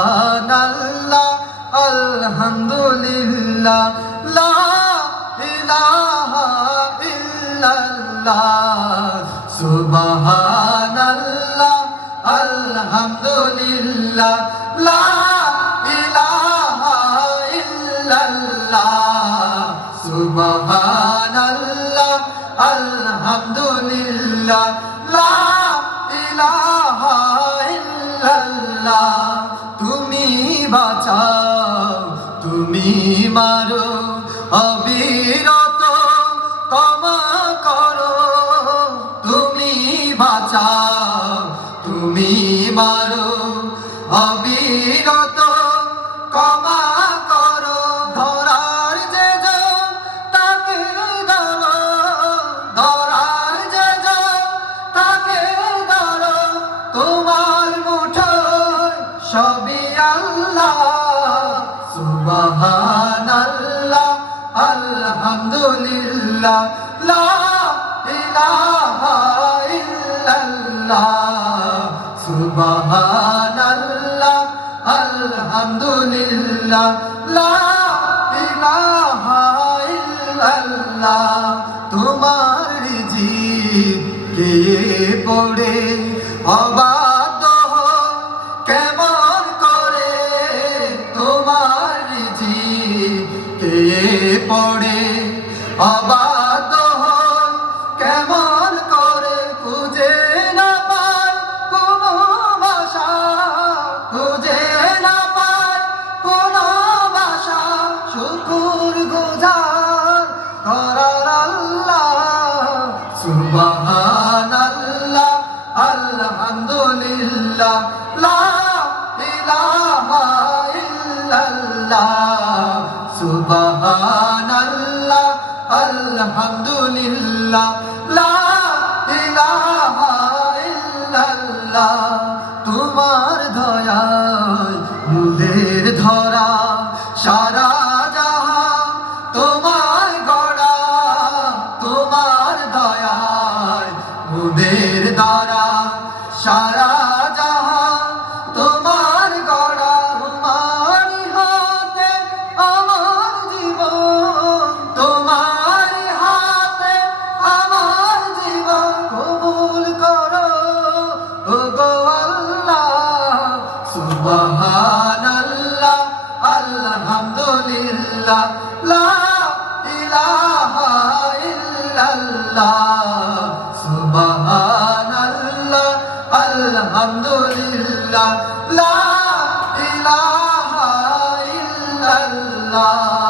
সুবহানাল্লাহ আলহামদুলিল্লাহ লা ইলাহা ইল্লাল্লাহ সুবহানাল্লাহ আলহামদুলিল্লাহ লা ইলাহা ইল্লাল্লাহ সুবহানাল্লাহ আলহামদুলিল্লাহ লা ইলাহা ইল্লাল্লাহ তুমি বাঁচাও তুমি মারো অবিরত ক্ষমা করো তুমি বাঁচাও তুমি মারো অবিরত ক্ষমা করো ধরার যে তাকে ধরো ধরার যে তাকে ধরো তোমার মুঠোয় সবই আল্লাহ সুবহানাল্লাহ আলহামদুলিল্লাহ লা ইলাহা ইল্লাল্লাহ সুবহানাল্লাহ আলহামদুলিল্লাহ লা ইলাহা ইল্লাল্লাহ তোমার রিজিক কে পড়ে অবাধ্য কেমন করে তোমার রিজিক কে পড়ে অবাধ্য কেমন করে খুঁজে না পায় কোনো ভাষা খুঁজে না পায় কোনো ভাষা শুকর গুজার করার আল্লাহ সুবহানাল্লাহ আলহামদুলিল্লাহ লা ইলাহা ইল্লাল্লাহ সুবহানাল্লাহ আলহামদুলিল্লাহ লা ইলাহা ইল্লাল্লাহ তোমার দয়ায় মুদের ধরা সারা জাহান তোমার গড়া তোমার দয়ায় মুদের ধরা সারা জাহান তোমার গড়া তোমারি হাতে আমার জীবন তোমারি হাতে আমার জীবন কবুল করো ওগো আল্লাহ সুবহানাল্লাহ আলহামদুলিল্লাহ লা ইলাহা ইল্লাল্লাহ সুবহানাল্লাহ আলহামদুলিল্লাহ লা ইলাহা ইল্লাল্লাহ